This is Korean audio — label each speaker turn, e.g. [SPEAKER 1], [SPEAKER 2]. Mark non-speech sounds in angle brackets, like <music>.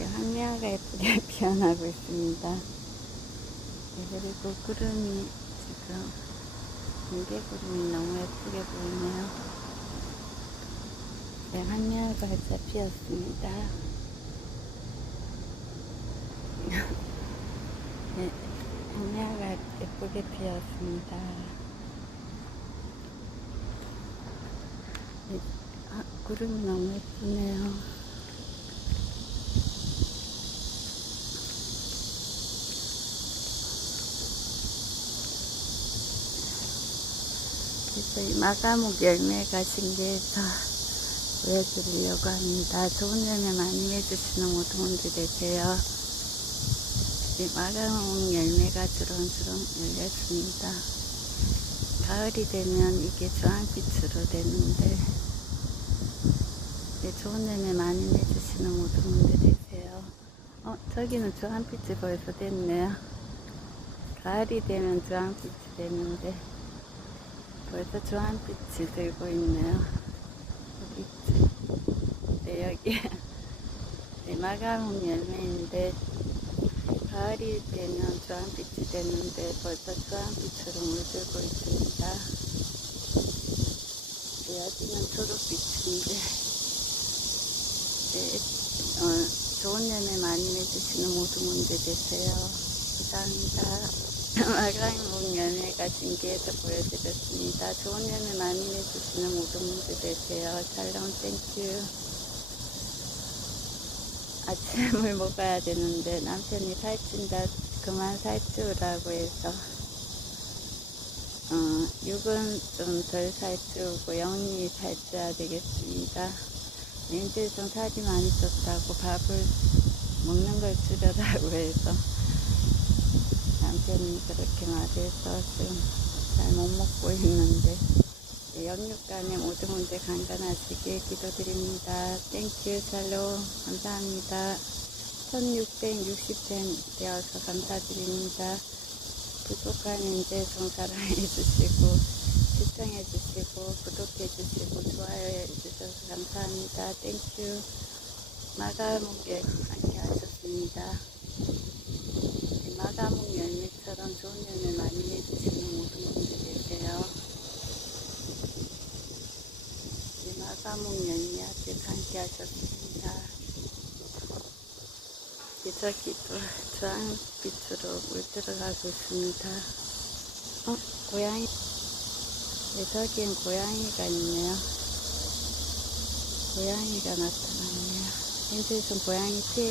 [SPEAKER 1] 지금 항미화가 예쁘게 <laughs> 피어나고 있습니다. 네, 그리고 구름이 지금 안개구름이 너무 예쁘게 보이네요. 네, 항미화가 활짝 피었습니다. <laughs> 네, 항미화가 예쁘게 피었습니다. 네, 아, 구름이 너무 예쁘네요. 그래서 이 마가목 열매가 신기해서 보여드리려고 합니다. 좋은 열매 많이 맺으시는 모든 분들 되세요. 이 마가목 열매가 주렁주렁 열렸습니다. 가을이 되면 이게 주황빛으로 되는데 네, 좋은 열매 많이 맺으시는 모든 분들 되세요. 어, 저기는 주황빛이 벌써 됐네요. 가을이 되면 주황빛이 되는데 벌써 주황빛이 들고 있네요. 있지? 네, 여기. <laughs> 네, 마가문 열매인데, 가을이 되면 주황빛이 되는데, 벌써 주황빛으로 물들고 있습니다. 네, 여기는 초록빛인데, 네, 어, 좋은 열매 많이 맺으시는 모든 분들 되세요. 감사합니다. 마가목 열매가 신기해서 보여드렸습니다. 좋은 열매 많이 내주시는 모든 분들 되세요. 샬롬 땡큐. 아침을 먹어야 되는데 남편이 살찐다 그만 살찌우라고 해서 어, 육은 좀 덜 살찌우고 영리 살쪄야 되겠습니다. 렌즈 좀 살이 많이 쪘다고 밥을 먹는 걸 줄여라고 해서 남편이 그렇게 말해서 좀 잘 못 먹고 있는데 네, 영육간에 모든 분들 강건하시길 기도드립니다. 땡큐 샬롬 감사합니다. 1660팬 되어서 감사드립니다. 부족한 이제 좀 사랑해 주시고 시청해 주시고 구독해 주시고 좋아요 해 주셔서 감사합니다. 땡큐 마가목에 함께 하셨습니다. 마가목 열매처럼 좋은 열매 많이 내주시는 모든 분들 되세요. 네, 마가목 열매한테 함께 하셨습니다. 네, 저기 또 주황빛으로 물 들어가고 있습니다. 어, 고양이. 네, 저기엔 고양이가 있네요. 고양이가 나타났네요. 현재 좀 고양이 피해